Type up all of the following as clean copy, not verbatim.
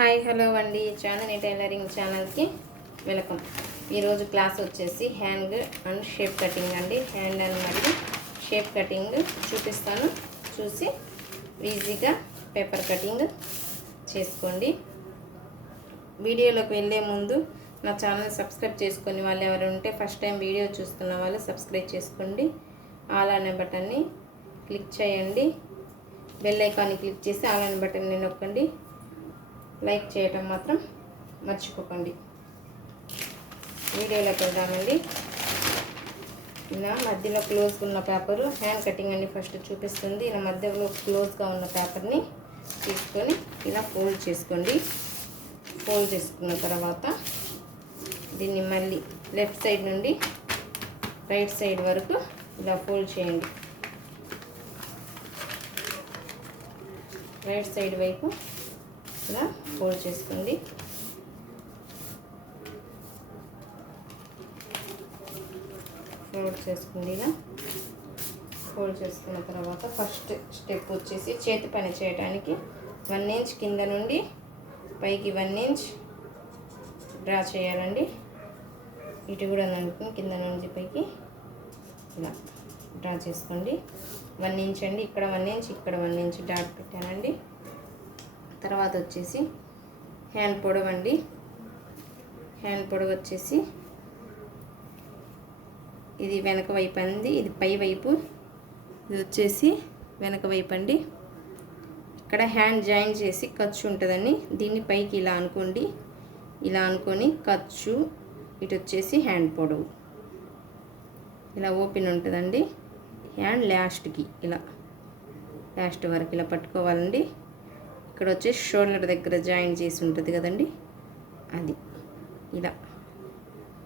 Hi hello అండి channel tailoring ఛానల్కి welcome. ఈరోజు క్లాస్ వచ్చేసి హ్యాండ్ అండ్ షేప్ కటింగ్ అండి. హ్యాండ్ అండ్ మరియు షేప్ కటింగ్ చూపిస్తాను, చూసి ఈజీగా పేపర్ కటింగ్ చేసుకోండి. వీడియోలోకి వెళ్ళే ముందు నా ఛానల్ సబ్స్క్రైబ్ చేసుకొని వాళ్ళు ఎవరు ఉంటే ఫస్ట్ టైం వీడియో చూస్తున్న వాళ్ళు సబ్స్క్రైబ్ చేసుకోండి. ఆల్ అనే బటన్ని క్లిక్ చేయండి. బెల్ ఐకాన్ని క్లిక్ చేసి ఆల్ అనే బటన్ని నొక్కండి. లైక్ చేయటం మాత్రం మర్చిపోకండి. వీడియోలోకి వెళ్దామండి. ఇలా మధ్యలో క్లోజ్గా ఉన్న పేపరు హ్యాండ్ కటింగ్ అని ఫస్ట్ చూపిస్తుంది. ఇలా మధ్యలో క్లోజ్గా ఉన్న పేపర్ని తీసుకొని ఇలా ఫోల్డ్ చేసుకోండి. ఫోల్డ్ చేసుకున్న తర్వాత దీన్ని మళ్ళీ లెఫ్ట్ సైడ్ నుండి రైట్ సైడ్ వరకు ఇలా ఫోల్డ్ చేయండి. రైట్ సైడ్ వైపు ఇలా ఫోల్డ్ చేసుకోండి. ఫోల్డ్ చేసుకోండి. ఇలా ఫోల్డ్ చేసుకున్న తర్వాత ఫస్ట్ స్టెప్ వచ్చేసి చేతి పని చేయడానికి 1 ఇంచ్ కింద నుండి పైకి 1 ఇంచ్ డ్రా చేయాలండి. ఇటు కూడా అనుకుని కింద నుంచి పైకి ఇలా డ్రా చేసుకోండి. 1 ఇంచ్ అండి. ఇక్కడ 1 ఇంచ్, ఇక్కడ 1 ఇంచ్ డాట్ పెట్టానండి. తర్వాత వచ్చేసి హ్యాండ్ పొడవు అండి. హ్యాండ్ పొడవు వచ్చేసి ఇది వెనక వైపు అండి, ఇది పై వైపు, ఇది వచ్చేసి వెనక వైపు అండి. ఇక్కడ హ్యాండ్ జాయిన్ చేసి ఖర్చు ఉంటుందండి. దీన్ని పైకి ఇలా అనుకోండి. ఇలా అనుకొని ఖర్చు ఇటు వచ్చేసి హ్యాండ్ పొడవు ఇలా ఓపెన్ ఉంటుందండి. హ్యాండ్ లాస్ట్కి ఇలా లాస్ట్ వరకు ఇలా పట్టుకోవాలండి. ఇక్కడ వచ్చేసి షోల్డర్ దగ్గర జాయిన్ చేసి ఉంటుంది కదండి, అది ఇలా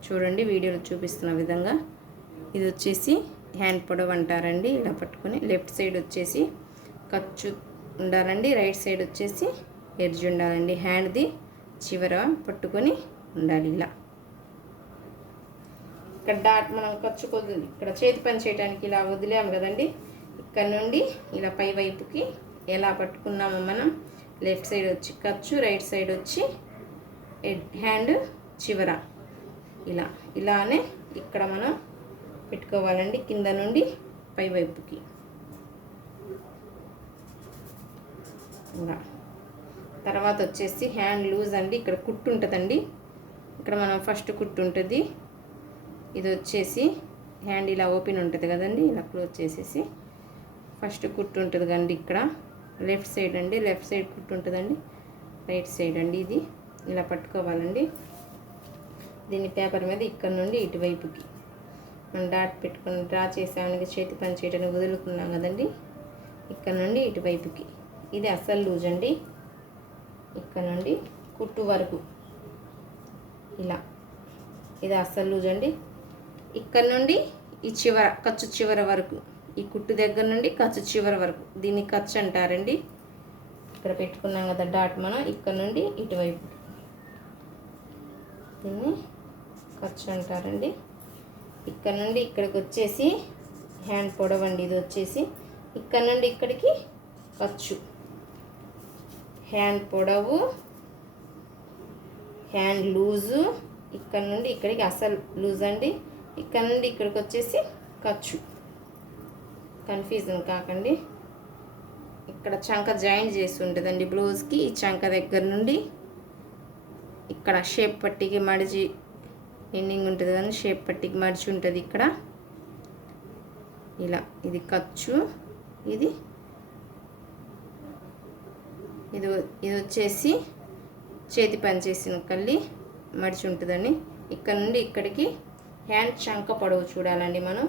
చూడండి వీడియోలో చూపిస్తున్న విధంగా. ఇది వచ్చేసి హ్యాండ్ పొడవు అంటారండి. ఇలా పట్టుకొని లెఫ్ట్ సైడ్ వచ్చేసి ఖర్చు ఉండాలండి, రైట్ సైడ్ వచ్చేసి ఎడ్జ్ ఉండాలండి. హ్యాండ్ది చివర పట్టుకొని ఉండాలి. ఇలా ఇక్కడ డాట్ మనం ఖర్చు కొద్ది ఇక్కడ చేతి పని చేయడానికి ఇలా వదిలేము కదండి. ఇక్కడ నుండి ఇలా పై వైపుకి ఎలా పట్టుకున్నామో మనం లెఫ్ట్ సైడ్ వచ్చి ఖర్చు, రైట్ సైడ్ వచ్చి హ్యాండ్ చివర ఇలా ఇలానే ఇక్కడ మనం పెట్టుకోవాలండి. కింద నుండి పై వైపుకి ఇలా. తర్వాత వచ్చేసి హ్యాండ్ లూజ్ అండి. ఇక్కడ కుట్టు ఉంటుందండి. ఇక్కడ మనం ఫస్ట్ కుట్టు ఉంటుంది. ఇది వచ్చేసి హ్యాండ్ ఇలా ఓపెన్ ఉంటుంది కదండి, ఇలా క్లోజ్ చేసేసి ఫస్ట్ కుట్టు ఉంటుంది కండి. ఇక్కడ లెఫ్ట్ సైడ్ అండి, లెఫ్ట్ సైడ్ కుట్టు ఉంటుందండి. రైట్ సైడ్ అండి, ఇది ఇలా పట్టుకోవాలండి. దీన్ని పేపర్ మీద ఇక్కడ నుండి ఇటువైపుకి మనం డాట్ పెట్టుకొని డ్రా చేసామని చేతి పని చేయడానికి వదులుకున్నాం కదండి. ఇక్కడ నుండి ఇటువైపుకి ఇది అసలు లూజ్ అండి. ఇక్కడ నుండి కుట్టు వరకు ఇలా ఇది అసలు లూజ్ అండి. ఇక్కడ నుండి ఈ చివర ఖర్చు చివర వరకు, ఈ కుట్టు దగ్గర నుండి ఖర్చు చివరి వరకు దీన్ని ఖర్చు అంటారండి. ఇక్కడ పెట్టుకున్నాం కదా డాట్, మనం ఇక్కడ నుండి ఇటువైపు దీన్ని ఖర్చు అంటారండి. ఇక్కడ నుండి ఇక్కడికి వచ్చేసి హ్యాండ్ పొడవు అండి. ఇది వచ్చేసి ఇక్కడ నుండి ఇక్కడికి ఖర్చు. హ్యాండ్ పొడవు, హ్యాండ్ లూజు, ఇక్కడ నుండి ఇక్కడికి అసలు లూజ్ అండి. ఇక్కడ నుండి ఇక్కడికి వచ్చేసి ఖర్చు. కన్ఫ్యూజన్ కాకండి. ఇక్కడ చంక జాయింట్ చేసి ఉంటుందండి బ్లౌజ్కి. ఈ చంక దగ్గర నుండి ఇక్కడ షేప్ పట్టికి మడిచి ఎండింగ్ ఉంటుంది కానీ షేప్ పట్టికి మడిచి ఉంటుంది ఇక్కడ ఇలా. ఇది ఖర్చు, ఇది ఇది ఇది వచ్చేసి చేతి పని చేసిన కల్లి మడిచి ఉంటుందండి. ఇక్కడ నుండి ఇక్కడికి హ్యాండ్ చంక పొడవు చూడాలండి మనం.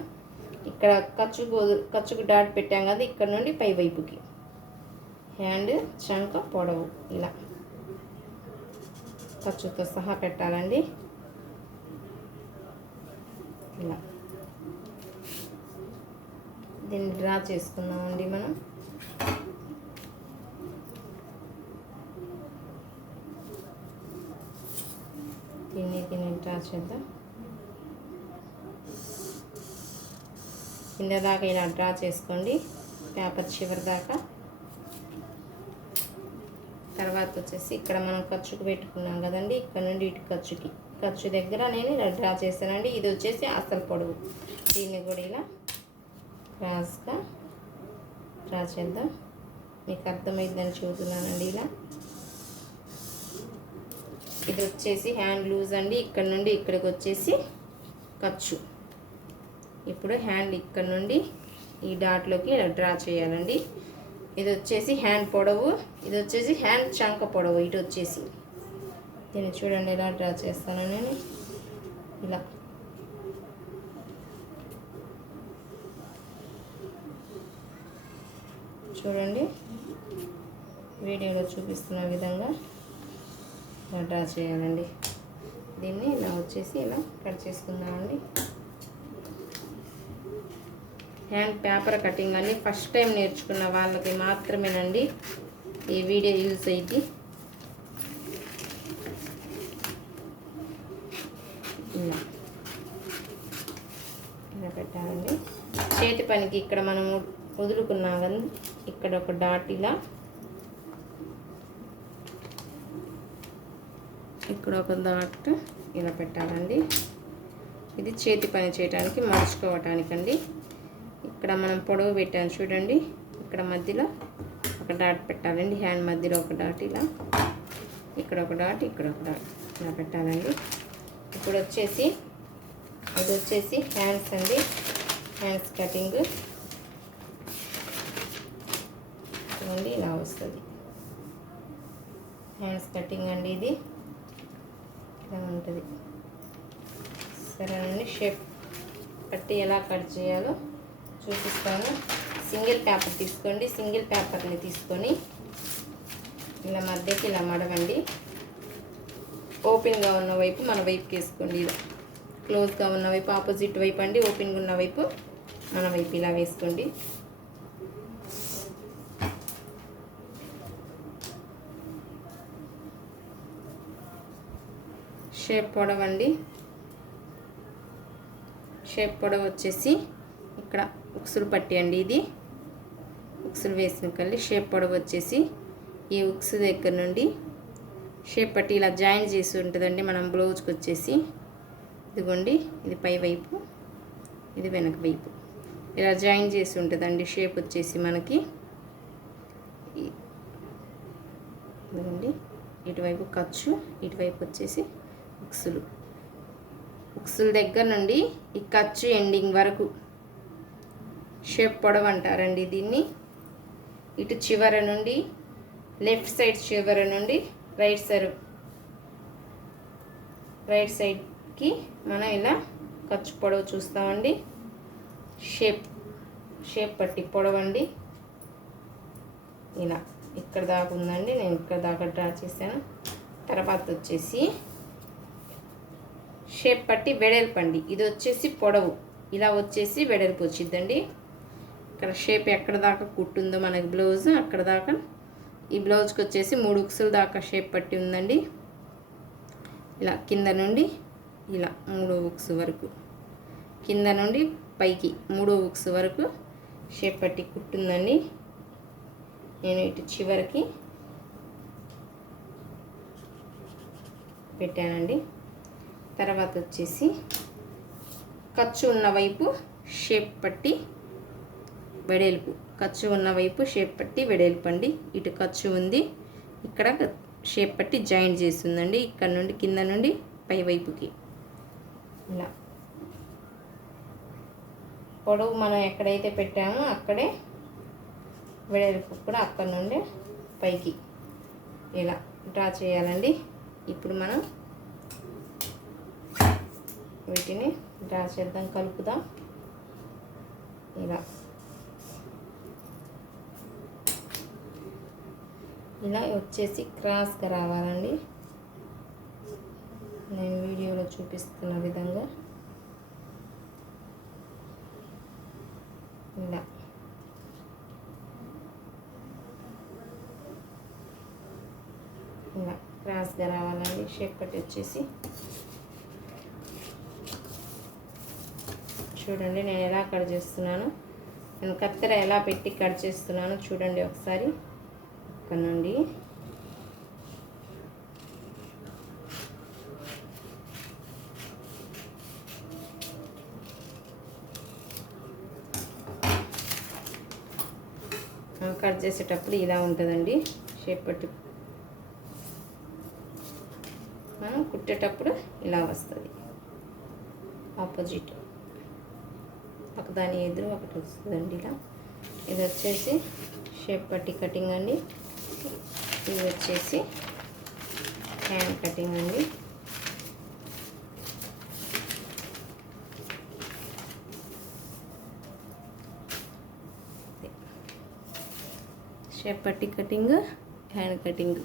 ఇక్కడ ఖర్చుకు డాట్ పెట్టాం కదా, ఇక్కడ నుండి పై వైపుకి హ్యాండ్ చంక పొడవు ఇలా ఖర్చుతో సహా పెట్టాలండి. ఇలా దీన్ని డ్రా చేసుకుందామండి మనం. దీన్ని డ్రా చేద్దాం. కింద దాకా ఇలా డ్రా చేసుకోండి, పేపర్ చివరి దాకా. తర్వాత తర్వాత వచ్చేసి ఇక్కడ మనం ఖర్చుకు పెట్టుకున్నాం కదండి, ఇక్కడ నుండి ఇటు ఖర్చు దగ్గర నేను ఇలా డ్రా చేశానండి. ఇది వచ్చేసి అసలు పొడవు. దీన్ని కూడా ఇలా క్రాస్గా డ్రా చేద్దాం. మీకు అర్థమైందని చెబుతున్నానండి. ఇలా ఇది వచ్చేసి హ్యాండ్ లూజ్ అండి. ఇక్కడ నుండి ఇక్కడికి వచ్చేసి ఖర్చు. ఇప్పుడు హ్యాండ్ ఇక్కడ నుండి ఈ డాట్లోకి ఇలా డ్రా చేయాలండి. ఇది వచ్చేసి హ్యాండ్ పొడవు, ఇది వచ్చేసి హ్యాండ్ చంక పొడవు. ఇటు వచ్చేసి దీన్ని చూడండి ఎలా డ్రా చేస్తాను నేను. ఇలా చూడండి, వీడియోలో చూపిస్తున్న విధంగా ఇలా డ్రా చేయాలండి. దీన్ని ఇలా వచ్చేసి ఇలా కట్ చేసుకుందామండి. హ్యాండ్ పేపర్ కటింగ్ అని ఫస్ట్ టైం నేర్చుకున్న వాళ్ళకి మాత్రమేనండి ఈ వీడియో యూజ్ అయ్యింది. ఇలా ఇలా పెట్టాలండి. చేతి పనికి ఇక్కడ మనము వదులుకున్నాం కదా, ఇక్కడ ఒక డాట్ ఇలా, ఇక్కడ ఒక డాట్ ఇలా పెట్టాలండి. ఇది చేతి పని చేయడానికి మడుచుకోవటానికండి. ఇక్కడ మనం పొడవు పెట్టాను చూడండి, ఇక్కడ మధ్యలో ఒక డాట్ పెట్టాలండి. హ్యాండ్ మధ్యలో ఒక డాట్ ఇలా, ఇక్కడ ఒక డాట్, ఇక్కడ ఒక డాట్ ఇలా పెట్టాలండి. ఇప్పుడు వచ్చేసి ఇది వచ్చేసి హ్యాండ్స్ అండి, హ్యాండ్స్ కటింగ్ చూడండి ఇలా వస్తుంది. హ్యాండ్స్ కటింగ్ అండి, ఇది ఇలా ఉంటుంది. సరేనండి, షేప్ కట్టి ఎలా కట్ చేయాలో చూపిస్తాను. సింగిల్ పేపర్ తీసుకోండి. సింగిల్ పేపర్ని తీసుకొని ఇలా మధ్యకి ఇలా మడవండి. ఓపెన్గా ఉన్న వైపు మన వైపుకి వేసుకోండి. ఇలా క్లోజ్గా ఉన్న వైపు ఆపోజిట్ వైపు అండి, ఓపెన్గా ఉన్న వైపు మన వైపు ఇలా వేసుకోండి. షేప్ పొడవండి. షేప్ పొడవు వచ్చేసి ఇక్కడ ఉక్సులు పట్టి అండి, ఇది ఉక్సులు వేసిన కల్లి షేప్ పొడవు వచ్చేసి ఈ ఉక్స్ దగ్గర నుండి షేప్ పట్టి ఇలా జాయిన్ చేసి ఉంటుందండి. మనం బ్లౌజ్కి వచ్చేసి ఇదిగోండి, ఇది పై వైపు, ఇది వెనక వైపు ఇలా జాయిన్ చేసి ఉంటుందండి. షేప్ వచ్చేసి మనకి ఇదిగోండి, ఇటువైపు ఖర్చు, ఇటువైపు వచ్చేసి ఉక్సుల దగ్గర నుండి ఈ ఖర్చు ఎండింగ్ వరకు షేప్ పొడవు అంటారండి దీన్ని. ఇటు చివర నుండి లెఫ్ట్ సైడ్ చివర నుండి రైట్ సైడ్కి మనం ఇలా ఖర్చు పొడవు చూస్తామండి. షేప్ పట్టి పొడవండి. ఇలా ఇక్కడ దాకా ఉందండి, నేను ఇక్కడ దాకా డ్రా చేశాను. తర్వాత వచ్చేసి షేప్ పట్టి వెడల్పండి. ఇది వచ్చేసి పొడవు, ఇలా వచ్చేసి వెడల్పు వచ్చిద్దండి. ఇక్కడ షేప్ ఎక్కడ దాకా కుట్టుందో మనకి బ్లౌజ్ అక్కడ దాకా, ఈ బ్లౌజ్కి వచ్చేసి 3 ఉక్సుల దాకా షేప్ పట్టి ఉందండి. ఇలా కింద నుండి ఇలా 3 ఉక్స్ వరకు, కింద నుండి పైకి 3 ఉక్స్ వరకు షేప్ పట్టి కుట్టుందండి. నేను ఇటు చివరికి పెట్టానండి. తర్వాత వచ్చేసి ఖర్చు ఉన్న వైపు షేప్ పట్టి వెడల్పు, ఖర్చు ఉన్న వైపు షేప్ పట్టి వెడల్పు అండి. ఇటు ఖర్చు ఉంది, ఇక్కడ షేప్ పట్టి జాయింట్ చేస్తుందండి. ఇక్కడ నుండి కింద నుండి పై వైపుకి ఇలా పొడవు మనం ఎక్కడైతే పెట్టామో అక్కడే వెడల్పు కూడా అక్కడ నుండి పైకి ఇలా డ్రా చేయాలండి. ఇప్పుడు మనం వీటిని డ్రా చేద్దాం, కలుపుదాం. ఇలా వచ్చేసి క్రాస్గా రావాలండి. నేను వీడియోలో చూపిస్తున్న విధంగా ఇలా క్రాస్గా రావాలండి. షేప్ పట్టి వచ్చేసి చూడండి నేను ఎలా కట్ చేస్తున్నాను, నేను కత్తెర ఎలా పెట్టి కట్ చేస్తున్నాను చూడండి ఒకసారి. ఇక్కడ నుండి కట్ చేసేటప్పుడు ఇలా ఉంటుందండి షేప్ పట్టి. మనం కుట్టేటప్పుడు ఇలా వస్తుంది, ఆపోజిట్ ఒకదాని ఎదురు ఒకటి వస్తుందండి ఇలా. ఇది వచ్చేసి షేప్ పట్టి కటింగ్ అండి. ఇది వచ్చేసి హ్యాండ్ కటింగ్ అండి. షేప్ పట్టి కటింగ్, హ్యాండ్ కటింగ్.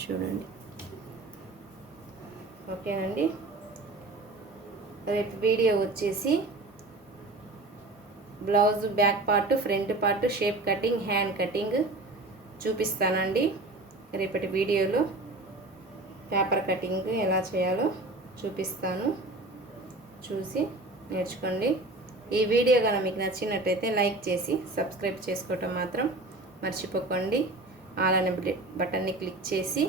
చూడండి, ఓకేనండి. రేపు వీడియో వచ్చేసి blouse back part, front part, shape cutting, hand cutting చూపిస్తానండి. రేపటి వీడియోలో పేపర్ కటింగ్ ఎలా చేయాలో చూపిస్తాను, చూసి నేర్చుకోండి. ఈ వీడియో కనుక మీకు నచ్చినట్టయితే లైక్ చేసి సబ్స్క్రైబ్ చేసుకోవటం మాత్రం మర్చిపోకండి. ఆల్ అనే బటన్ని క్లిక్ చేసి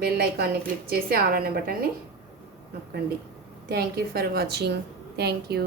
బెల్ ఐకాన్ని క్లిక్ చేసి ఆల్ అనే బటన్ని నొక్కండి. Thank you for watching. Thank you.